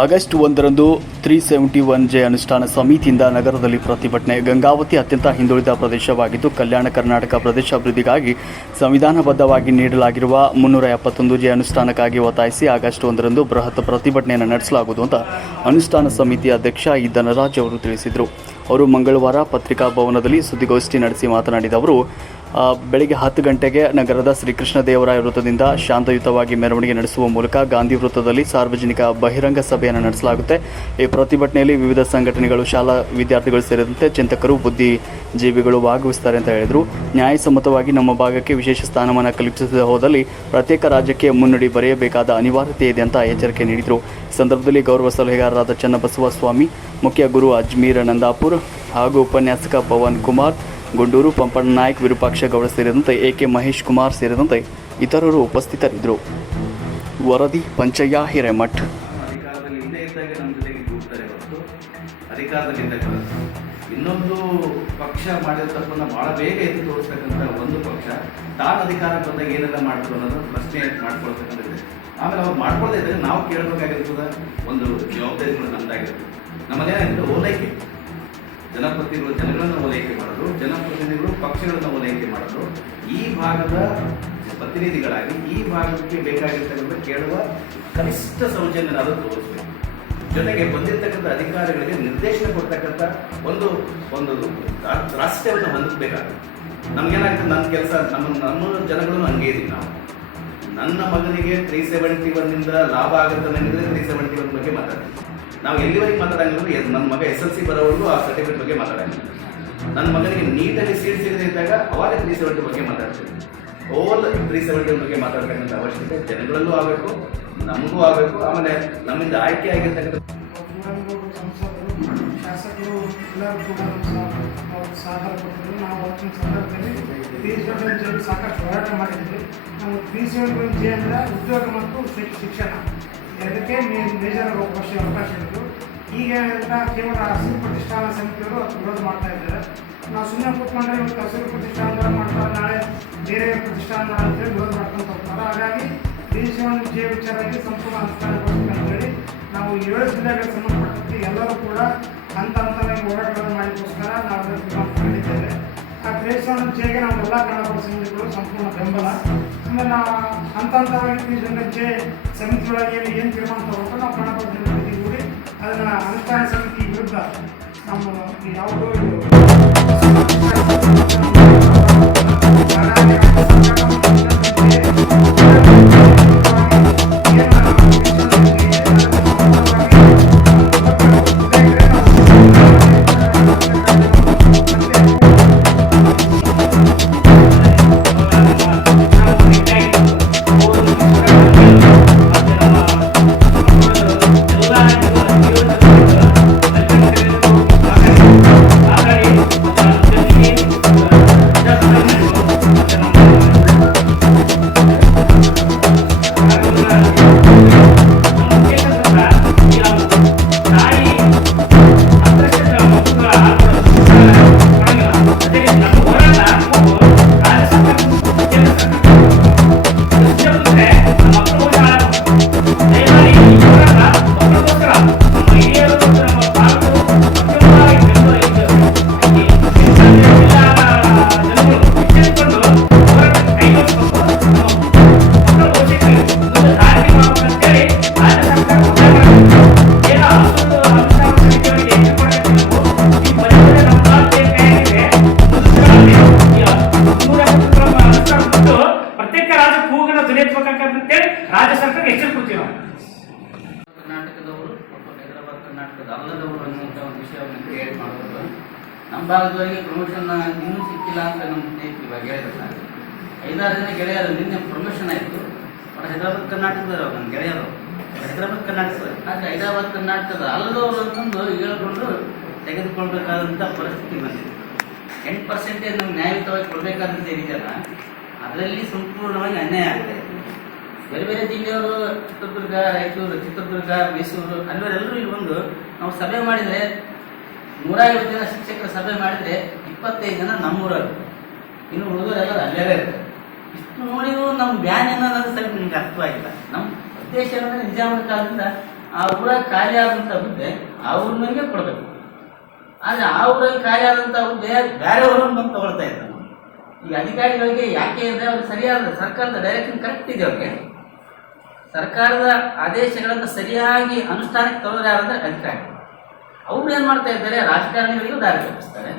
August 1ರಂದು 371J ಅನುಷ್ಠಾನ ಸಮಿತಿಯಿಂದ ನಗರದಲ್ಲಿ ಪ್ರತಿಭಟನೆ. ಗಂಗಾವತಿ ಅತ್ಯಂತ ಹಿಂದುಳಿದ ಪ್ರದೇಶವಾಗಿದ್ದು ಕಲ್ಯಾಣ ಕರ್ನಾಟಕ ಪ್ರದೇಶಾಭಿವೃದ್ಧಿಗಾಗಿ ಸಂವಿಧಾನಬದ್ಧವಾಗಿ ನೀಡಲಾಗಿರುವ 371J ಅನುಷ್ಠಾನಕ್ಕಾಗಿ ಒತ್ತಾಯಿಸಿ ಆಗಸ್ಟ್ 1ರಂದು ಬೃಹತ್ ಪ್ರತಿಭಟನೆಯನ್ನು ನಡೆಸಲಾಗುವುದು ಅಂತ ಅನುಷ್ಠಾನ ಸಮಿತಿ ಅಧ್ಯಕ್ಷ ಇ ಧನರಾಜ್ ಅವರು ತಿಳಿಸಿದರು. ಅವರು ಮಂಗಳವಾರ ಪತ್ರಿಕಾ ಭವನದಲ್ಲಿ ಸುದ್ದಿಗೋಷ್ಠಿ ನಡೆಸಿ ಮಾತನಾಡಿದ ಅವರು, ಬೆಳಗ್ಗೆ 10 ಗಂಟೆಗೆ ನಗರದ ಶ್ರೀಕೃಷ್ಣ ದೇವರಾಯ ವೃತ್ತದಿಂದ ಶಾಂತಯುತವಾಗಿ ಮೆರವಣಿಗೆ ನಡೆಸುವ ಮೂಲಕ ಗಾಂಧಿ ವೃತ್ತದಲ್ಲಿ ಸಾರ್ವಜನಿಕ ಬಹಿರಂಗ ಸಭೆಯನ್ನು ನಡೆಸಲಾಗುತ್ತೆ. ಈ ಪ್ರತಿಭಟನೆಯಲ್ಲಿ ವಿವಿಧ ಸಂಘಟನೆಗಳು, ಶಾಲಾ ವಿದ್ಯಾರ್ಥಿಗಳು ಸೇರಿದಂತೆ ಚಿಂತಕರು, ಬುದ್ಧಿಜೀವಿಗಳು ಭಾಗವಹಿಸುತ್ತಾರೆ ಅಂತ ಹೇಳಿದರು. ನ್ಯಾಯಸಮ್ಮತವಾಗಿ ನಮ್ಮ ಭಾಗಕ್ಕೆ ವಿಶೇಷ ಸ್ಥಾನಮಾನ ಕಲ್ಪಿಸದೆ ಹೋದಲ್ಲಿ ಪ್ರತ್ಯೇಕ ರಾಜ್ಯಕ್ಕೆ ಮುನ್ನುಡಿ ಬರೆಯಬೇಕಾದ ಅನಿವಾರ್ಯತೆ ಇದೆ ಅಂತ ಎಚ್ಚರಿಕೆ ನೀಡಿದರು. ಈ ಸಂದರ್ಭದಲ್ಲಿ ಗೌರವ ಸಲಹೆಗಾರರಾದ ಚನ್ನಬಸವ ಸ್ವಾಮಿ, ಮುಖ್ಯ ಗುರು ಅಜ್ಮೀರ್ ನಂದಾಪುರ್ ಹಾಗೂ ಉಪನ್ಯಾಸಕ ಪವನ್ ಕುಮಾರ್ ಗುಂಡೂರು, ಪಂಪಣ್ಣ ನಾಯ್ಕ್, ವಿರೂಪಾಕ್ಷ ಗೌಡ ಸೇರಿದಂತೆ ಎಕೆ ಮಹೇಶ್ ಕುಮಾರ್ ಸೇರಿದಂತೆ ಇತರರು ಉಪಸ್ಥಿತರಿದ್ದರು. ವರದಿ ಪಂಚಯ್ಯ ಹಿರೇಮಠ್. ಇನ್ನೊಂದು ಪಕ್ಷ ಮಾಡಿದ ತಪ್ಪನ್ನು ಬಹಳ ಬೇಗ ಎತ್ತಿ ತೋರಿಸ್ತಕ್ಕಂಥ ಒಂದು ಪಕ್ಷ ತಾನು ಅಧಿಕಾರಕ್ಕೆ ಬಂದಾಗ ಏನೆಲ್ಲ ಮಾಡ್ತು ಅನ್ನೋದು ಪ್ರಶ್ನೆ ಮಾಡ್ಕೊಳ್ತಕ್ಕಂಥದ್ದು. ಆಮೇಲೆ ಅವ್ರು ಮಾಡ್ಕೊಳ್ತಾ ಇದ್ದರೆ ನಾವು ಕೇಳಬೇಕಾಗಿರ್ತದ ಒಂದು ಜವಾಬ್ದಾರಿಗಳು ನಮ್ದಾಗಿರ್ತದೆ. ನಮ್ಮದೇನಾಗಿರ್ತದೆ ಓಲೈಕೆ, ಜನಪ್ರತಿನಿಧಿಗಳು ಜನಗಳನ್ನು ಓಲೈಕೆ ಮಾಡೋದು, ಜನಪ್ರತಿನಿಧಿಗಳು ಪಕ್ಷಗಳನ್ನು ಓಲೈಕೆ ಮಾಡೋದು, ಈ ಭಾಗದ ಪ್ರತಿನಿಧಿಗಳಾಗಿ ಈ ಭಾಗಕ್ಕೆ ಬೇಕಾಗಿರ್ತಕ್ಕಂಥ ಕೇಳುವ ಕನಿಷ್ಠ ಸೌಜನ್ಯನಾದರೂ ತೋರಿಸಬೇಕು. ಜೊತೆಗೆ ಬಂದಿರತಕ್ಕಂಥ ಅಧಿಕಾರಿಗಳಿಗೆ ನಿರ್ದೇಶನ ಕೊಡ್ತಕ್ಕಂಥ ಒಂದು ರಾಷ್ಟ್ರವನ್ನು ಹೊಂದಬೇಕಾಗುತ್ತೆ. ನಮಗೇನಾಗುತ್ತೆ, ನನ್ನ ಕೆಲಸ ನಮ್ಮ ಜನಗಳನ್ನು ಹಂಗೆ ಇದೀವಿ ನಾವು. ನನ್ನ ಮಗನಿಗೆ 371 ಲಾಭ ಆಗುತ್ತೆ ನನಗೆ 371 ಬಗ್ಗೆ ಮಾತಾಡ್ತೀವಿ. ನಾವು ಎಲ್ಲಿವರೆಗೆ ಮಾತಾಡಂಗಿಲ್ಲ, ನನ್ನ ಮಗ SLC ಬರೋವರೆಗೂ ಆ ಸರ್ಟಿಫಿಕೇಟ್ ಬಗ್ಗೆ ಮಾತಾಡಂಗಿಲ್ಲ. ನನ್ನ ಮಗನಿಗೆ ನೀಟಾಗಿ ಸೀಟ್ ಸಿಗದೆ ಇದ್ದಾಗ ಅವಾಗ 370 ಬಗ್ಗೆ ಮಾತಾಡ್ತೀವಿ. ಓಲ್ 370 ಬಗ್ಗೆ ಮಾತಾಡ್ತಕ್ಕಂಥ ಅವಶ್ಯಕತೆ ಜನಗಳಲ್ಲೂ ಆಗಬೇಕು, ನಮಗೂ ಆಗಬೇಕು. ಆಮೇಲೆ ನಮ್ಮಿಂದ ಆಯ್ಕೆ ಆಗಿರ್ತಕ್ಕಂಥ ಶಾಸಕರು ಎಲ್ಲರೂ ಸಹಕಾರ ಕೊಟ್ಟಿದ್ರು. ನಾವು ಅವತ್ತಿನ ಸಂದರ್ಭದಲ್ಲಿ 371J ಸಾಕಷ್ಟು ಹೋರಾಟ ಮಾಡಿದ್ವಿ. ನಾವು 371J ಅಂದರೆ ಉದ್ಯೋಗ ಮತ್ತು ಶಿಕ್ಷಣ ಇದಕ್ಕೆ ಮೇಜರ್ ಅವಕಾಶ ಇತ್ತು. ಈಗ ಕೇವಲ ಹಸಿರು ಪ್ರತಿಷ್ಠಾನ ಸಮಿತಿಯವರು ವಿರೋಧ ಮಾಡ್ತಾ ಇದ್ದಾರೆ. ನಾವು ಸುಮ್ಮನೆ ಕೂತ್ಕೊಂಡ್ರೆ ಇವತ್ತು ಹಸಿರು ಪ್ರತಿಷ್ಠಾನ ಮಾಡ್ತಾರೆ, ನಾಳೆ ಬೇರೆ ಪ್ರತಿಷ್ಠಾನ ಅಂತೇಳಿ ವಿರೋಧ ಮಾಡ್ಕೊಂತ ಹೋಗ್ತಾರೆ. ಹಾಗಾಗಿ 371J ವಿಚಾರವಾಗಿ ಸಂಪೂರ್ಣ ಅನುಷ್ಠಾನಗೊಳಿಸಬೇಕು ಅಂತೇಳಿ ನಾವು 7 ಜಿಲ್ಲೆಗಳಿಗೆ ಸಂಬಂಧಪಟ್ಟಂತೆ ಎಲ್ಲರೂ ಕೂಡ ಹಂತ ಹಂತವಾಗಿ ಹೋರಾಟಗಳನ್ನು ಮಾಡಿಕೋಸ್ಕರ ನಾವು ಅದನ್ನು ತೀರ್ಮಾನ ಮಾಡಿದ್ದೇವೆ. ಆ 371Jಗೆ ನಾವು ಎಲ್ಲ ಕನ್ನಡ ಸಮಿತಿಗಳು ಸಂಪೂರ್ಣ ಬೆಂಬಲ. ಆಮೇಲೆ ನಾವು ಹಂತ ಹಂತವಾಗಿ 371J ಸಮಿತಿಯೊಳಗೆ ಏನು ತೀರ್ಮಾನ ತಗೊಂಡು ನಾವು ಕನ್ನಡ ಸಮಿತಿ ಕೂಡಿ ಅದನ್ನು ಅನುಷ್ಠಾನ ಸಮಿತಿ ವಿರುದ್ಧ ನಮ್ಮ ಯಾವುದೋ ರಾಜ್ಯ ಸರ್ಕಾರ ಎಚ್ಚರಿಕೊಡ್ತೀವಿ. ನಾವು ಕರ್ನಾಟಕದವರು ಹೈದರಾಬಾದ್ ಕರ್ನಾಟಕದ ಅಲ್ಲದವರು ಅನ್ನುವಂಥ ಒಂದು ವಿಷಯವನ್ನು ಕ್ರಿಯೇಟ್ ಮಾಡೋದು. ನಮ್ಮ ಭಾಗದವರಿಗೆ ಪ್ರಮೋಷನ್ ಇನ್ನೂ ಸಿಕ್ಕಿಲ್ಲ ಅಂತ ನಮ್ಮ ಸ್ನೇಹಿತರು ಇವಾಗ ಹೇಳಿದ್ರು. 5-6 ಜನ ಗೆಳೆಯರು ನಿನ್ನೆ ಪ್ರಮೋಷನ್ ಆಯಿತು. ಅವ್ರು ಹೈದರಾಬಾದ್ ಕರ್ನಾಟಕದವರು, ನನ್ನ ಗೆಳೆಯರು ಹೈದರಾಬಾದ್ ಕರ್ನಾಟಕದ. ಆದರೆ ಹೈದರಾಬಾದ್ ಕರ್ನಾಟಕದ ಅಲ್ಲದವರು ಅಂತಂದು ಹೇಳ್ಕೊಂಡು ತೆಗೆದುಕೊಳ್ಬೇಕಾದಂಥ ಪರಿಸ್ಥಿತಿ ಬಂದಿದೆ. 8% ನಮ್ಗೆ ನ್ಯಾಯಯುತವಾಗಿ ಕೊಡಬೇಕಾದಂಥ ಏನಿದೆಯಲ್ಲ, ಅದರಲ್ಲಿ ಸಂಪೂರ್ಣವಾಗಿ ಅನ್ಯಾಯ ಆಗ್ತಾ ಇದೆ. ಬೇರೆ ಬೇರೆ ಜಿಲ್ಲೆಯವರು ಚಿತ್ರದುರ್ಗ, ರಾಯಚೂರು, ಚಿತ್ರದುರ್ಗ, ಮೈಸೂರು ಅಲ್ಲಿವರೆಲ್ಲರೂ ಇಲ್ಲಿ ಬಂದು ನಾವು ಸಭೆ ಮಾಡಿದರೆ 150 ಜನ ಶಿಕ್ಷಕರ ಸಭೆ ಮಾಡಿದರೆ 25 ಜನ ನಮ್ಮೂರವರು, ಇನ್ನು ಉಳಿದವರೆಲ್ಲರೂ ಅಲ್ಲೇ ಇರ್ತಾರೆ. ಇಷ್ಟು ನೋಡಿದ್ರು ನಮ್ಮ ಬ್ಯಾನ್ ಏನನ್ನೋದು ಸ್ವಲ್ಪ ನಿಮ್ಗೆ ಅರ್ಥವಾಗಿಲ್ಲ. ನಮ್ಮ ಉದ್ದೇಶ ಅಂದರೆ ನಿಜಾಮನ ಕಾಲದಿಂದ ಆ ಊರಾಗ ಖಾಲಿ ಆದಂಥ ಹುದ್ದೆ ಆ ಊರಿನಂಗೆ ಕೊಡಬೇಕು. ಆದರೆ ಆ ಊರಲ್ಲಿ ಖಾಲಿ ಆದಂಥ ಹುದ್ದೆ ಬೇರೆ ಊರನ್ನು ಬಂದು ತಗೊಳ್ತಾ ಇದ್ದಾರೆ. ಈಗ ಅಧಿಕಾರಿಗಳಿಗೆ ಯಾಕೆ ಅಂದರೆ ಅವ್ರಿಗೆ ಸರಿಯಾದ ಸರ್ಕಾರದ ಡೈರೆಕ್ಷನ್ ಕರೆಕ್ಟ್ ಇದೆ. ಅವ್ರಿಗೆ ಸರ್ಕಾರದ ಆದೇಶಗಳನ್ನು ಸರಿಯಾಗಿ ಅನುಷ್ಠಾನಕ್ಕೆ ತರೋದು ಯಾರಂದ್ರೆ ಅಧಿಕಾರಿ. ಅವರು ಏನು ಮಾಡ್ತಾ ಇದ್ದಾರೆ, ರಾಜಕಾರಣಿಗಳಿಗೂ ದಾರಿ ತಪ್ಪಿಸ್ತಾರೆ,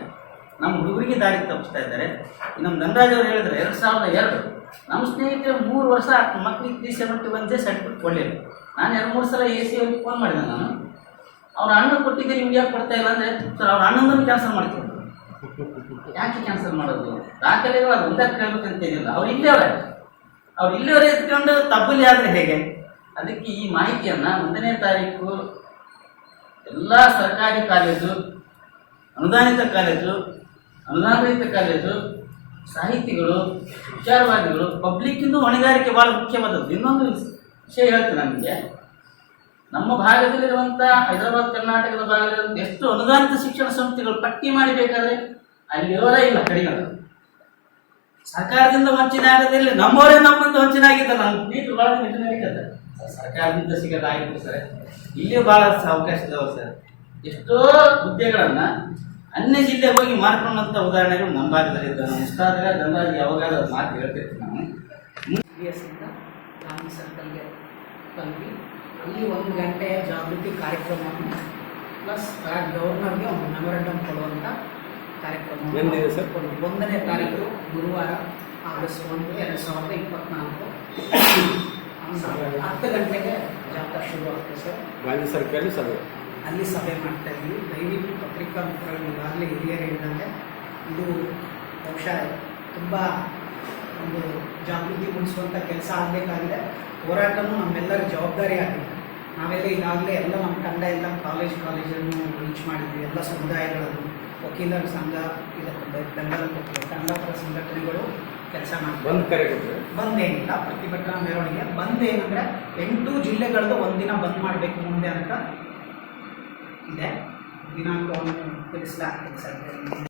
ನಮ್ಮ ಹುಡುಗರಿಗೆ ದಾರಿ ತಪ್ಪಿಸ್ತಾ ಇದ್ದಾರೆ. ನಮ್ಮ ಧನರಾಜ್ ಅವರು ಹೇಳಿದ್ರೆ 2002 ನಮ್ಮ ಸ್ನೇಹಿತರು 3 ವರ್ಷ ಮಕ್ಕಳಿಗೆ 371 ಸರ್ಟಿಫಿಕೇಟ್ ಕೊಡಲಿಲ್ಲ. ನಾನು 2-3 ಸಲ AC ಅವ್ರಿಗೆ ಫೋನ್ ಮಾಡಿದೆ. ನಾನು ಅವ್ರ ಅಣ್ಣ ಕೊಟ್ಟಿದ್ದೆ, ನಿಮ್ಗೆ ಯಾಕೆ ಕೊಡ್ತಾ ಇಲ್ಲ ಅಂದರೆ, ಸರ್ ಅವ್ರ ಅಣ್ಣಂದನ್ನು ಕ್ಯಾನ್ಸಲ್ ಮಾಡ್ತಿದ್ರು. ಯಾಕೆ ಕ್ಯಾನ್ಸಲ್ ಮಾಡೋದು? ದಾಖಲೆಗಳು ಅದು ಒಂದೇ ಕೇಳಬೇಕಂತೇನಿಲ್ಲ. ಅವ್ರು ಇಲ್ಲಿಯವರೇ ಎತ್ಕೊಂಡು ತಪ್ಪಲಿ ಆದರೆ ಹೇಗೆ? ಅದಕ್ಕೆ ಈ ಮಾಹಿತಿಯನ್ನು 1ನೇ ತಾರೀಕು ಎಲ್ಲ ಸರ್ಕಾರಿ ಕಾಲೇಜು, ಅನುದಾನಿತ ಕಾಲೇಜು, ಅನುದಾನರಹಿತ ಕಾಲೇಜು, ಸಾಹಿತಿಗಳು, ವಿಚಾರವಾದಿಗಳು, ಪಬ್ಲಿಕ್ಕಿಂದು ಹೊಣೆಗಾರಿಕೆ ಭಾಳ ಮುಖ್ಯವಾದದ್ದು. ಇನ್ನೊಂದು ವಿಷಯ ಹೇಳ್ತೀನಿ ನಮಗೆ, ನಮ್ಮ ಭಾಗದಲ್ಲಿರುವಂಥ ಹೈದರಾಬಾದ್ ಕರ್ನಾಟಕದ ಭಾಗದಲ್ಲಿರುವಂಥ ಎಷ್ಟು ಅನುದಾನಿತ ಶಿಕ್ಷಣ ಸಂಸ್ಥೆಗಳು ಪಟ್ಟಿ ಮಾಡಬೇಕಾದ್ರೆ ಅಲ್ಲಿರೋರೇ ಇಲ್ಲ, ಕಡಿಮೆ. ಸರ್ಕಾರದಿಂದ ವಂಚನೆ ಆಗೋದಿಲ್ಲ, ನಮ್ಮವರೇ ನಮ್ಮಿಂದ ವಂಚನೆ ಆಗಿದ್ದಾರೆ. ನಮ್ಮ ನೀರು ಭಾಳ ನಡೀತದೆ. ಸರ್ಕಾರದಿಂದ ಸಿಗೋದಾಗಿತ್ತು ಸರ್, ಇಲ್ಲಿ ಭಾಳ ಅವಕಾಶ ಇದಾವೆ ಸರ್. ಎಷ್ಟೋ ಹುದ್ದೆಗಳನ್ನು ಅನ್ಯ ಜಿಲ್ಲೆಗೆ ಹೋಗಿ ಮಾಡ್ಕೊಂಡಂಥ ಉದಾಹರಣೆಗಳು ನಮ್ಮ ಭಾಗದಲ್ಲಿ ಇದ್ದಾವೆ. ಇಷ್ಟಾದರೆ ಧನರಾಜ್ ಯಾವಾಗಾದ್ರೂ ಅದು ಮಾತು ಹೇಳ್ತಿರ್ತೀನಿ ನಾನು. CBSಯಿಂದ ಗಾಂಧಿ ಸರ್ಕಲ್ಗೆ ಬಂದ್ವಿ. ಅಲ್ಲಿ 1 ಗಂಟೆ ಜಾಗೃತಿ ಕಾರ್ಯಕ್ರಮವನ್ನು ಪ್ಲಸ್ ಗವರ್ನರ್ಗೆ ಒಂದು ಮೆಮೊರಂಡಮ್ ಕೊಡುವಂಥ ಕಾರ್ಯಕ್ರಮ 1ನೇ ತಾರೀಕು ಗುರುವಾರ ಆಗಸ್ಟ್ 1, 2024 10 ಗಂಟೆಗೆ ಜಾಥಾ ಶುರು ಆಗ್ತದೆ ಸರ್. ಗಾಂಧಿ ಸರ್ಕಲ್ ಸಭೆ, ಅಲ್ಲಿ ಸಭೆ ಮಾಡ್ತಾ ಇದ್ವಿ. ದಯವಿಟ್ಟು ಪತ್ರಿಕಾ ಮಿತ್ರರು ಈಗಾಗಲೇ ಹಿರಿಯರು ಹೇಳಿದಂತೆ ಇದು ಬಹುಶಃ ತುಂಬ ಒಂದು ಜಾಗೃತಿ ಮೂಡಿಸುವಂಥ ಕೆಲಸ ಆಗಬೇಕಾಗಿದೆ. ಹೋರಾಟನೂ ನಮ್ಮೆಲ್ಲರ ಜವಾಬ್ದಾರಿ ಆಗಿದೆ. ನಾವೆಲ್ಲ ಈಗಾಗಲೇ ಎಲ್ಲ ನಮ್ಮ ತಂಡ ಎಲ್ಲ ಕಾಲೇಜನ್ನು ರೀಚ್ ಮಾಡಿದ್ವಿ. ಎಲ್ಲ ಸಮುದಾಯಗಳನ್ನು, ವಕೀಲರ ಸಂಘ ಇದಕ್ಕೆ ಬೆಂಬಲ ಕೊಟ್ಟು ಕನ್ನಡಪರ ಸಂಘಟನೆಗಳು ಕೆಲಸ ಮಾಡ್ತೀವಿ. ಬಂದ್ ಕರೆ ಕೊಟ್ಟರೆ ಬಂದೇನಿಲ್ಲ, ಪ್ರತಿಭಟನಾ ಮೆರವಣಿಗೆ ಬಂದೇನಂದರೆ 8 ಜಿಲ್ಲೆಗಳದ್ದು ಒಂದಿನ ಬಂದ್ ಮಾಡಬೇಕು ಮುಂದೆ ಅಂತ ಇದೆ. ದಿನಾಂಕವನ್ನು ತಿಳಿಸಲಾಗ್ತದೆ ಸರ್.